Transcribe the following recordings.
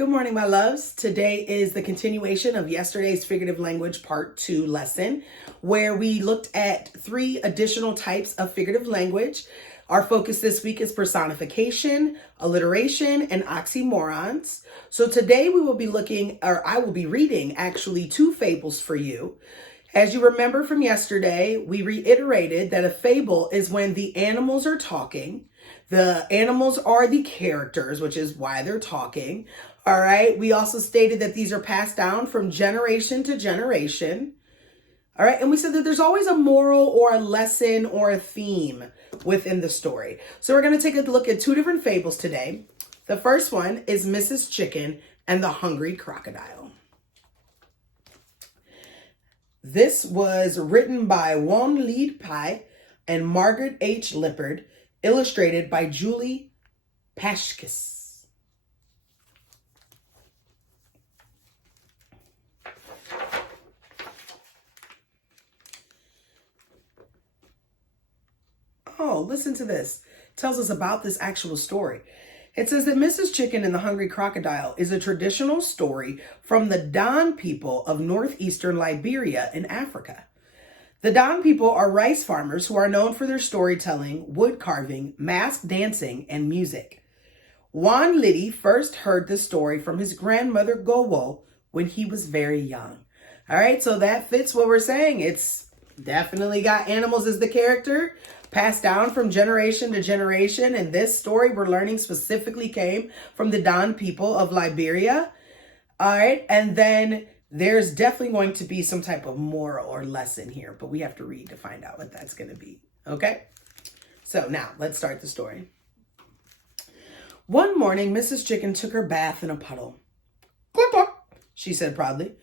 Good morning, my loves. Today is the continuation of yesterday's figurative language part 2 lesson, where we looked at 3 additional types of figurative language. Our focus this week is personification, alliteration, and oxymorons. So today we will be I will be reading actually 2 fables for you. As you remember from yesterday, we reiterated that a fable is when the animals are talking. The animals are the characters, which is why they're talking. All right. We also stated that these are passed down from generation to generation. All right. And we said that there's always a moral or a lesson or a theme within the story. So we're going to take a look at 2 different fables today. The first one is Mrs. Chicken and the Hungry Crocodile. This was written by Won Lead Pai and Margaret H. Lippard, illustrated by Julie Pashkis. Oh, listen to this. It tells us about this actual story. It says that Mrs. Chicken and the Hungry Crocodile is a traditional story from the Dan people of northeastern Liberia in Africa. The Dan people are rice farmers who are known for their storytelling, wood carving, mask dancing, and music. Juan Liddy first heard this story from his grandmother Gowo when he was very young. All right, so that fits what we're saying. It's definitely got animals as the character, passed down from generation to generation. And this story we're learning specifically came from the Dan people of Liberia. All right, and then there's definitely going to be some type of moral or lesson here, but we have to read to find out what that's going to be. Okay, so now let's start the story. One morning, Mrs. Chicken took her bath in a puddle. "Cluck, cluck," she said proudly.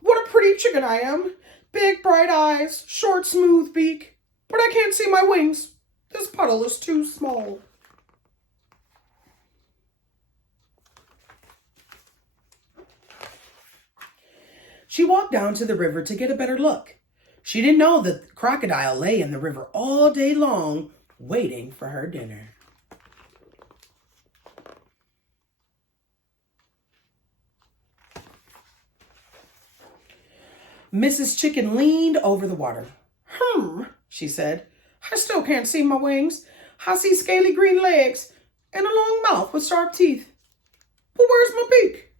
"What a pretty chicken I am. Big, bright eyes, short, smooth beak. But I can't see my wings. This puddle is too small." She walked down to the river to get a better look. She didn't know that the crocodile lay in the river all day long, waiting for her dinner. Mrs. Chicken leaned over the water. She said. "I still can't see my wings. I see scaly green legs and a long mouth with sharp teeth. But where's my beak?"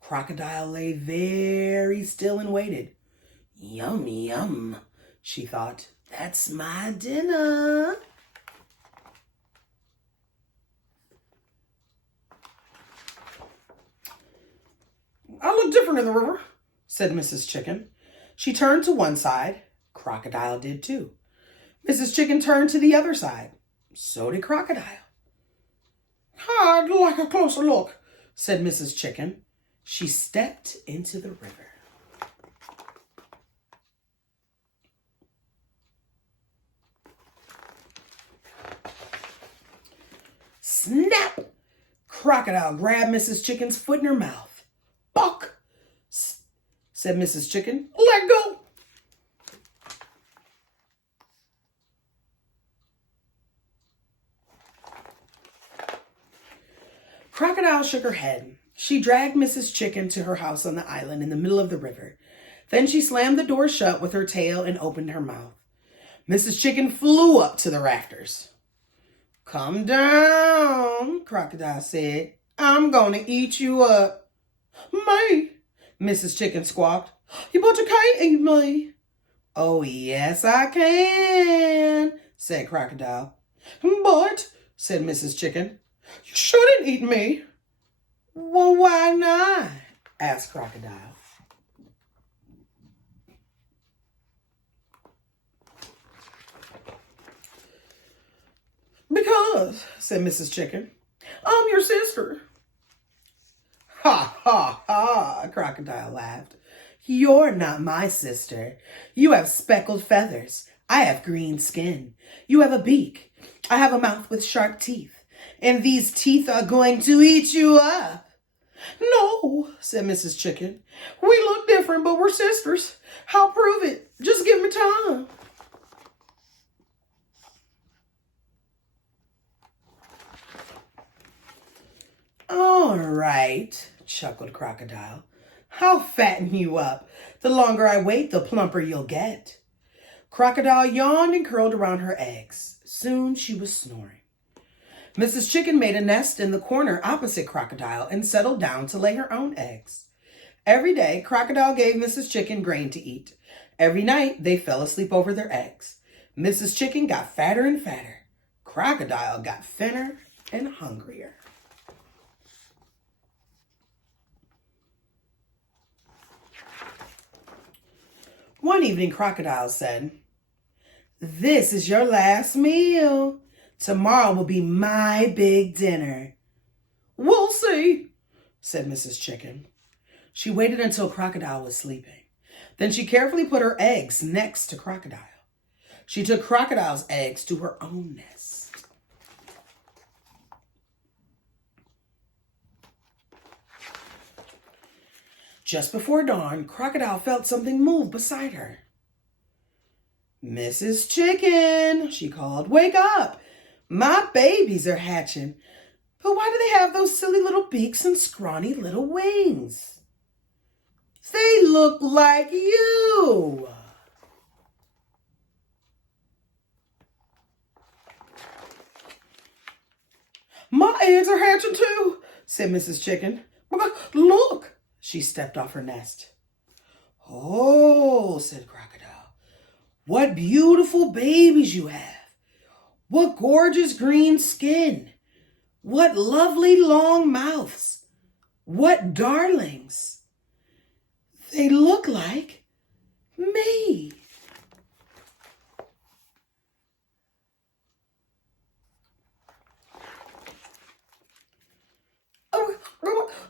Crocodile lay very still and waited. "Yum, yum," she thought. "That's my dinner." "I look different in the river," said Mrs. Chicken. She turned to one side. Crocodile did too. Mrs. Chicken turned to the other side. So did Crocodile. "I'd like a closer look," said Mrs. Chicken. She stepped into the river. Snap! Crocodile grabbed Mrs. Chicken's foot in her mouth. "Buck!" said Mrs. Chicken. "Let go!" Crocodile shook her head. She dragged Mrs. Chicken to her house on the island in the middle of the river. Then she slammed the door shut with her tail and opened her mouth. Mrs. Chicken flew up to the rafters. "Come down," Crocodile said. "I'm gonna eat you up." "Me?" Mrs. Chicken squawked. "But you can't eat me." "Oh, yes, I can," said Crocodile. "But," said Mrs. Chicken, "you shouldn't eat me." "Well, why not?" asked Crocodile. "Because," said Mrs. Chicken, "I'm your sister." "Ha, ha, ha," Crocodile laughed. "You're not my sister. You have speckled feathers. I have green skin. You have a beak. I have a mouth with sharp teeth. And these teeth are going to eat you up." "No," said Mrs. Chicken. "We look different, but we're sisters. I'll prove it. Just give me time." All right, chuckled Crocodile. I'll fatten you up. The longer I wait, the plumper you'll get. Crocodile yawned and curled around her eggs. Soon she was snoring. Mrs. Chicken made a nest in the corner opposite Crocodile and settled down to lay her own eggs. Every day, Crocodile gave Mrs. Chicken grain to eat. Every night, they fell asleep over their eggs. Mrs. Chicken got fatter and fatter. Crocodile got thinner and hungrier. One evening, Crocodile said, "This is your last meal. Tomorrow will be my big dinner." "We'll see," said Mrs. Chicken. She waited until Crocodile was sleeping. Then she carefully put her eggs next to Crocodile. She took Crocodile's eggs to her own nest. Just before dawn, Crocodile felt something move beside her. "Mrs. Chicken," she called, "wake up. My babies are hatching. But why do they have those silly little beaks and scrawny little wings? They look like you." "My eggs are hatching too," said Mrs. Chicken. "Look." She stepped off her nest. "Oh," said Crocodile, "what beautiful babies you have. What gorgeous green skin. What lovely long mouths. What darlings. They look like me."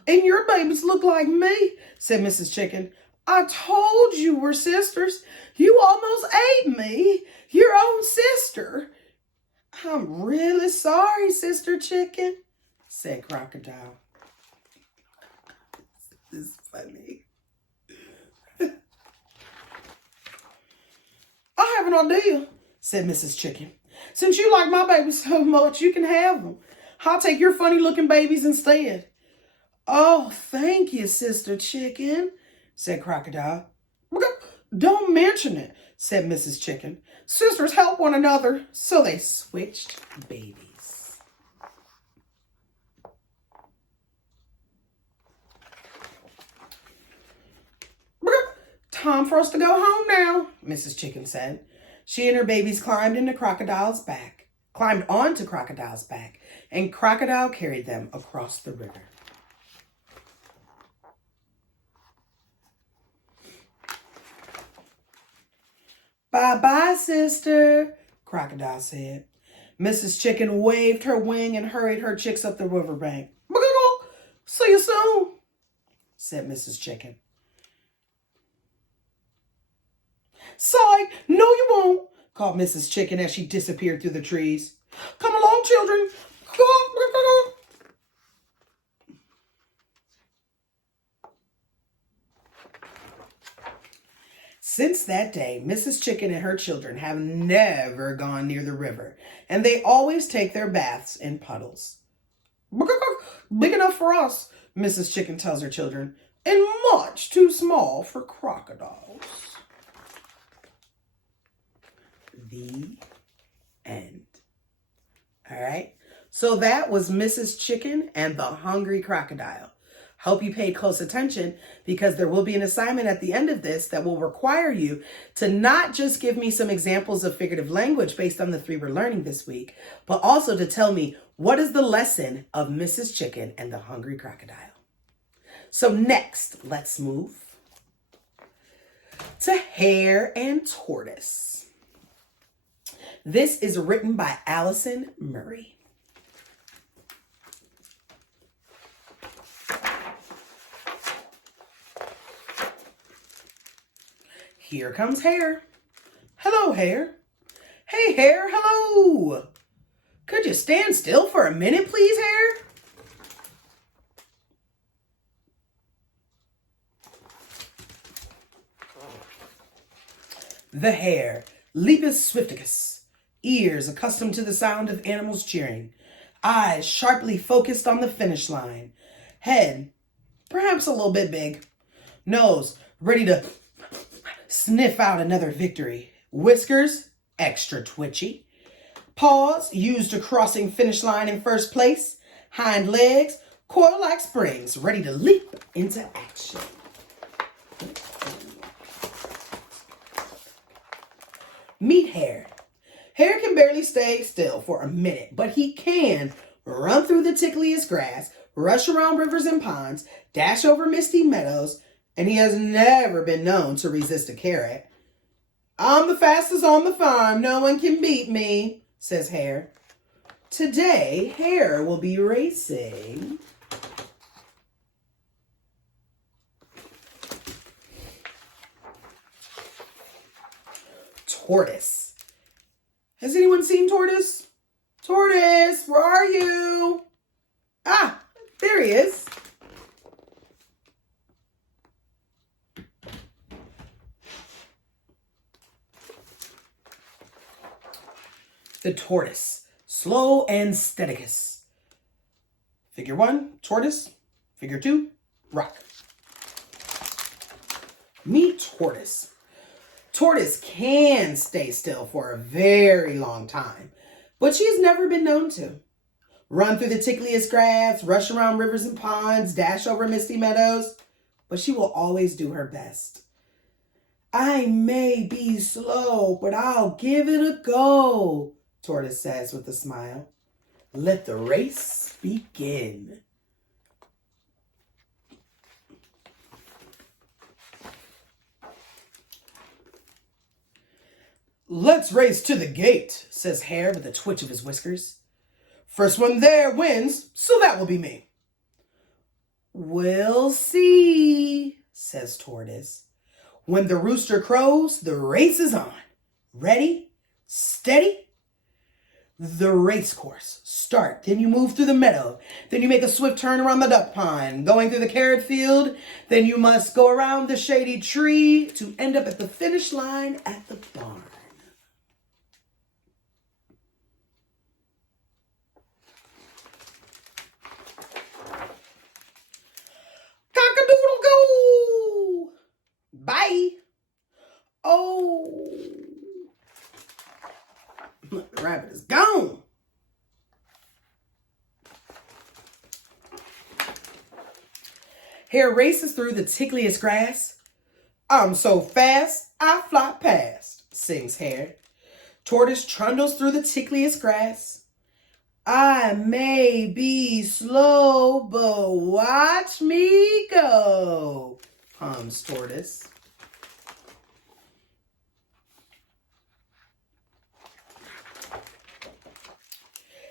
"And your babies look like me," said Mrs. Chicken. "I told you we're sisters. You almost ate me, your own sister." "I'm really sorry, Sister Chicken," said Crocodile. This is funny. "I have an idea," said Mrs. Chicken. "Since you like my babies so much, you can have them. I'll take your funny-looking babies instead." "Oh, thank you, Sister Chicken," said Crocodile. "Don't mention it," said Mrs. Chicken. "Sisters help one another." So they switched babies. "Time for us to go home now," Mrs. Chicken said. She and her babies climbed onto Crocodile's back, and Crocodile carried them across the river. "Bye-bye, sister," Crocodile said. Mrs. Chicken waved her wing and hurried her chicks up the riverbank. "See you soon," said Mrs. Chicken. "Psych, no you won't," called Mrs. Chicken as she disappeared through the trees. "Come along, children." Since that day, Mrs. Chicken and her children have never gone near the river, and they always take their baths in puddles. "Big enough for us," Mrs. Chicken tells her children, "and much too small for crocodiles." The end. All right. So that was Mrs. Chicken and the Hungry Crocodile. Hope you paid close attention, because there will be an assignment at the end of this that will require you to not just give me some examples of figurative language based on the 3 we're learning this week, but also to tell me what is the lesson of Mrs. Chicken and the Hungry Crocodile. So next, let's move to Hare and Tortoise. This is written by Allison Murray. Here comes Hare. "Hello, Hare." "Hey, Hare, hello. Could you stand still for a minute, please, Hare?" The hare, Lepus swifticus, ears accustomed to the sound of animals cheering, eyes sharply focused on the finish line, head perhaps a little bit big, nose ready to sniff out another victory, whiskers extra twitchy, paws used to crossing finish line in first place, hind legs coiled like springs, ready to leap into action. Meet Hare. Hare can barely stay still for a minute, but he can run through the tickliest grass, rush around rivers and ponds, dash over misty meadows, and he has never been known to resist a carrot. I'm the fastest on the farm. No one can beat me, says Hare. Today, Hare will be racing Tortoise. Has anyone seen Tortoise? Tortoise, where are you? Ah, there he is. The tortoise, slow and steadicus. Figure 1, tortoise. Figure 2, rock. Meet Tortoise. Tortoise can stay still for a very long time, but she has never been known to. Run through the tickliest grass, rush around rivers and ponds, dash over misty meadows, but she will always do her best. I may be slow, but I'll give it a go, Tortoise says with a smile. Let the race begin. Let's race to the gate, says Hare with a twitch of his whiskers. First one there wins, so that will be me. We'll see, says Tortoise. When the rooster crows, the race is on. Ready, steady. The race course. Start, then you move through the meadow. Then you make a swift turn around the duck pond. Going through the carrot field, then you must go around the shady tree to end up at the finish line at the barn. Cock-a-doodle-go! Bye! Oh! The rabbit is gone. Hare races through the tickliest grass. I'm so fast, I fly past, sings Hare. Tortoise trundles through the tickliest grass. I may be slow, but watch me go, hums Tortoise.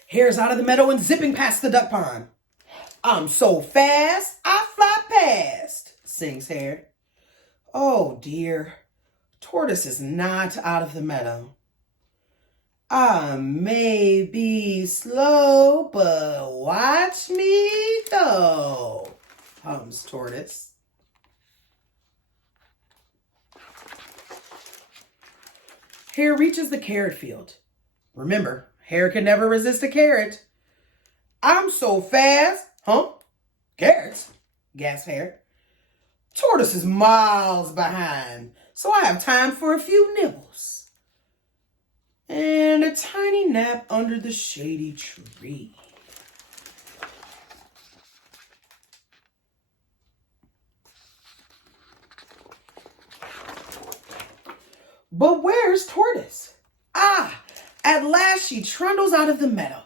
Hare's out of the meadow and zipping past the duck pond. I'm so fast, I fly past, sings Hare. Oh dear, Tortoise is not out of the meadow. I may be slow, but watch me go, hums Tortoise. Hare reaches the carrot field. Remember, Hare can never resist a carrot. I'm so fast, huh? Carrots, gasps Hare. Tortoise is miles behind, so I have time for a few nibbles. And a tiny nap under the shady tree. But where's Tortoise? Ah, at last she trundles out of the meadow.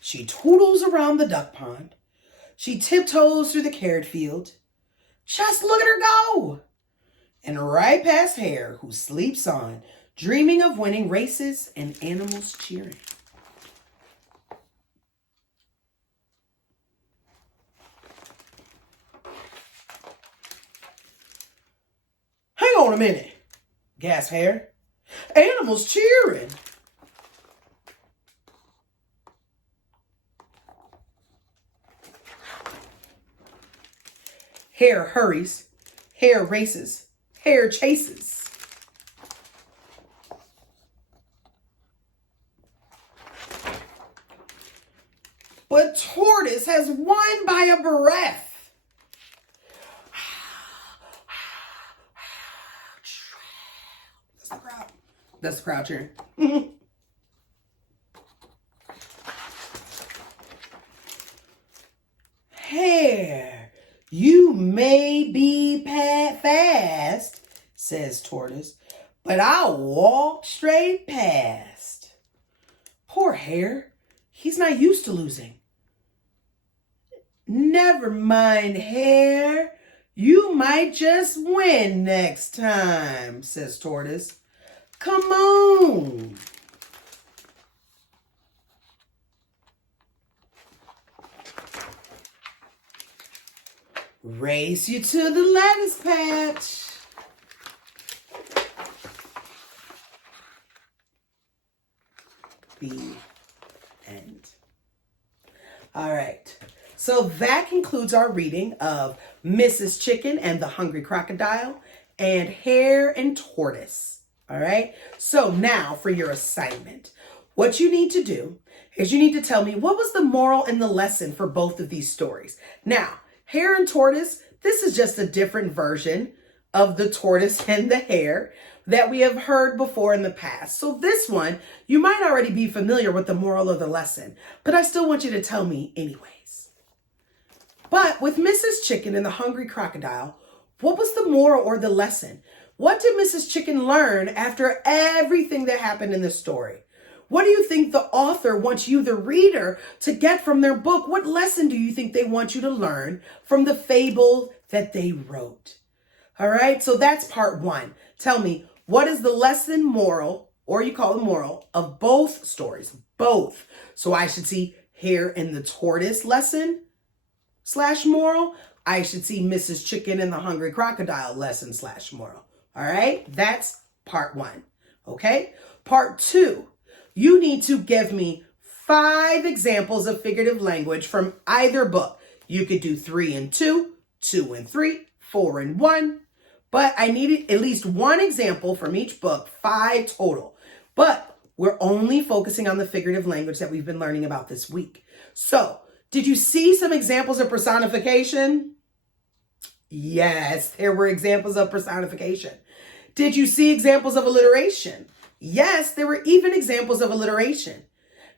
She toodles around the duck pond. She tiptoes through the carrot field. Just look at her go! And right past Hare, who sleeps on, dreaming of winning races and animals cheering. Hang on a minute, gasps Hare. Animals cheering. Hare hurries. Hare races. Hare chases. but Tortoise has won by a breath. That's the crowd. That's the crowd cheering. Hare, you may be fast, says Tortoise, but I'll walk straight past. Poor Hare, he's not used to losing. Never mind, Hare, you might just win next time, says Tortoise. Come on. Race you to the lettuce patch. The end. All right. So that concludes our reading of Mrs. Chicken and the Hungry Crocodile and Hare and Tortoise. All right. So now for your assignment. What you need to do is you need to tell me what was the moral and the lesson for both of these stories. Now, Hare and Tortoise, this is just a different version of the tortoise and the hare that we have heard before in the past. So this one, you might already be familiar with the moral of the lesson, but I still want you to tell me anyways. But with Mrs. Chicken and the Hungry Crocodile, what was the moral or the lesson? What did Mrs. Chicken learn after everything that happened in the story? What do you think the author wants you, the reader, to get from their book? What lesson do you think they want you to learn from the fable that they wrote? All right, so that's part one. Tell me, what is the lesson, moral, or you call it moral, of both stories? Both. So I should see Hare and the Tortoise lesson / moral. I should see Mrs. Chicken and the Hungry Crocodile lesson / moral. All right, that's part one. Okay, part two. You need to give me 5 examples of figurative language from either book. You could do 3 and 2, 2 and 3, 4 and 1. But I needed at least 1 example from each book, 5 total. But we're only focusing on the figurative language that we've been learning about this week. So, did you see some examples of personification? Yes, there were examples of personification. Did you see examples of alliteration? Yes, there were even examples of alliteration.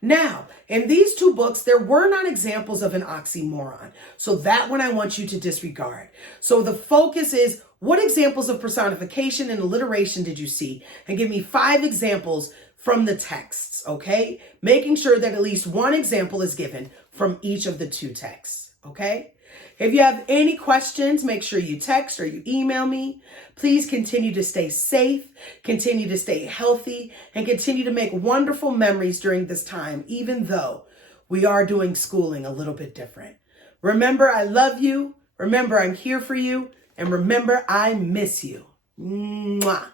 Now, in these 2 books, there were not examples of an oxymoron. So that one I want you to disregard. So the focus is, what examples of personification and alliteration did you see? And give me 5 examples from the texts, okay? Making sure that at least 1 example is given from each of the 2 texts, okay? If you have any questions, make sure you text or you email me. Please continue to stay safe, continue to stay healthy, and continue to make wonderful memories during this time, even though we are doing schooling a little bit different. Remember, I love you. Remember, I'm here for you. And remember, I miss you. Mwah.